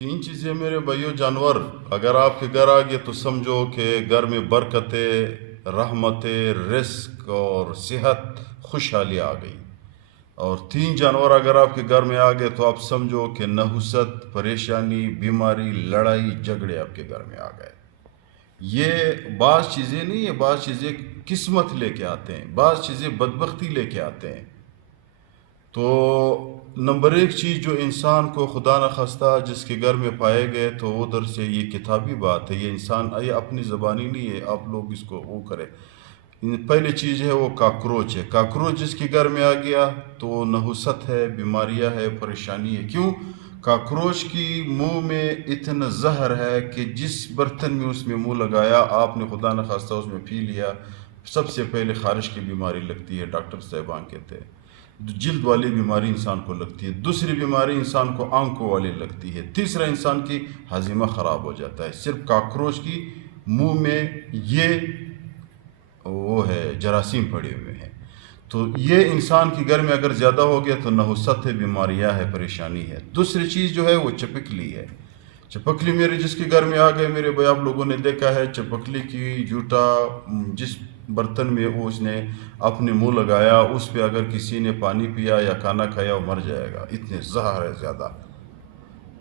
تین چیزیں میرے بھائیو جانور اگر آپ کے گھر آ گئے تو سمجھو کہ گھر میں برکتیں، رحمتیں، رزق اور صحت، خوشحالی آ گئی۔ اور تین جانور اگر آپ کے گھر میں آ گئے تو آپ سمجھو کہ نحوست، پریشانی، بیماری، لڑائی جھگڑے آپ کے گھر میں آ گئے۔ یہ بعض چیزیں نہیں، یہ بعض چیزیں قسمت لے کے آتے ہیں، بعض چیزیں بدبختی لے کے آتے ہیں۔ تو نمبر ایک چیز جو انسان کو خدا نخواستہ جس کے گھر میں پائے گئے تو ادھر سے یہ کتابی بات ہے، یہ انسان یہ اپنی زبانی نہیں ہے، آپ لوگ اس کو وہ کرے۔ پہلی چیز ہے وہ کاکروچ ہے۔ کاکروچ جس کے گھر میں آ گیا تو وہ نحوست ہے، بیماریاں ہے، پریشانی ہے۔ کیوں؟ کاکروچ کی منہ میں اتنا زہر ہے کہ جس برتن میں اس میں منہ لگایا، آپ نے خدا نخواستہ اس میں پی لیا، سب سے پہلے خارش کی بیماری لگتی ہے، ڈاکٹر صاحبان کہتے ہیں۔ جلد والی بیماری انسان کو لگتی ہے، دوسری بیماری انسان کو آنکھوں والی لگتی ہے، تیسرا انسان کی ہاضمہ خراب ہو جاتا ہے، صرف کاکروچ کی منہ میں یہ وہ ہے جراثیم پڑے ہوئے ہیں۔ تو یہ انسان کے گھر میں اگر زیادہ ہو گیا تو نحوست ہے، بیماریاں ہے، پریشانی ہے۔ دوسری چیز جو ہے وہ چپکلی ہے۔ چپکلی میرے جس کے گھر میں آ گئے میرے بھائی، آپ لوگوں نے دیکھا ہے چپکلی کی جوٹا جس برتن میں وہ اس نے اپنے منہ لگایا، اس پہ اگر کسی نے پانی پیا یا کھانا کھایا وہ مر جائے گا، اتنے زہر ہے زیادہ۔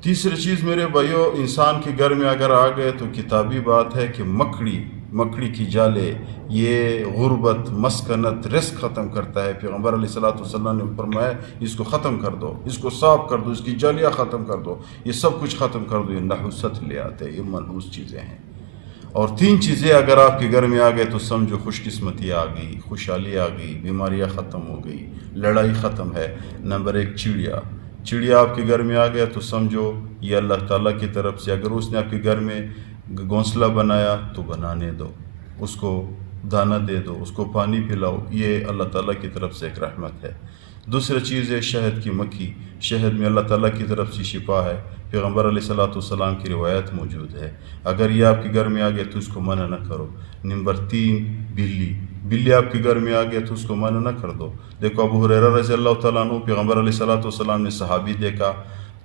تیسری چیز میرے بھائیوں، انسان کے گھر میں اگر آ گئے تو کتابی بات ہے کہ مکڑی کی جالے یہ غربت، مسکنت، رزق ختم کرتا ہے۔ پیغمبر علیہ السلام نے فرمایا اس کو ختم کر دو، اس کو صاف کر دو، اس کی جالیاں ختم کر دو، یہ سب کچھ ختم کر دو، یہ نحوست لے آتے، یہ منحوس چیزیں ہیں۔ اور تین چیزیں اگر آپ کے گھر میں آ گئے تو سمجھو خوش قسمتی آ گئی، خوشحالی آ گئی، بیماریاں ختم ہو گئی، لڑائی ختم ہے۔ نمبر ایک چڑیا آپ کے گھر میں آ گیا تو سمجھو یہ اللہ تعالیٰ کی طرف سے، اگر اس نے آپ کے گھر میں گھونسلہ بنایا تو بنانے دو، اس کو دانہ دے دو، اس کو پانی پلاؤ، یہ اللہ تعالیٰ کی طرف سے ایک رحمت ہے۔ دوسری چیز ہے شہد کی مکھی، شہد میں اللہ تعالیٰ کی طرف سے شفا ہے، پیغمبر علیہ السلام کی روایت موجود ہے۔ اگر یہ آپ کے گھر میں آ گیا تو اس کو منع نہ کرو۔ نمبر تین بلی آپ کے گھر میں آ گیا تو اس کو منع نہ کر دو۔ دیکھو ابو ہریرہ رضی اللہ تعالیٰ عنہ، پیغمبر علیہ السلام نے صحابی دیکھا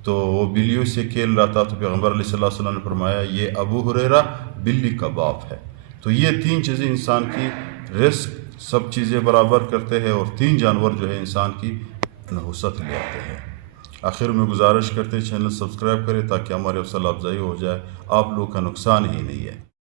تو وہ بلیوں سے کھیل رہا تھا، تو پیغمبر علیہ السلام نے فرمایا یہ ابو ہریرہ بلی کا باپ ہے۔ تو یہ تین چیزیں انسان کی رزق سب چیزیں برابر کرتے ہیں، اور تین جانور جو ہے انسان کی نحوست لے آتے ہیں۔ آخر میں گزارش کرتے ہیں چینل سبسکرائب کریں تاکہ ہمارے حوصلہ افزائی ہو جائے، آپ لوگ کا نقصان ہی نہیں ہے۔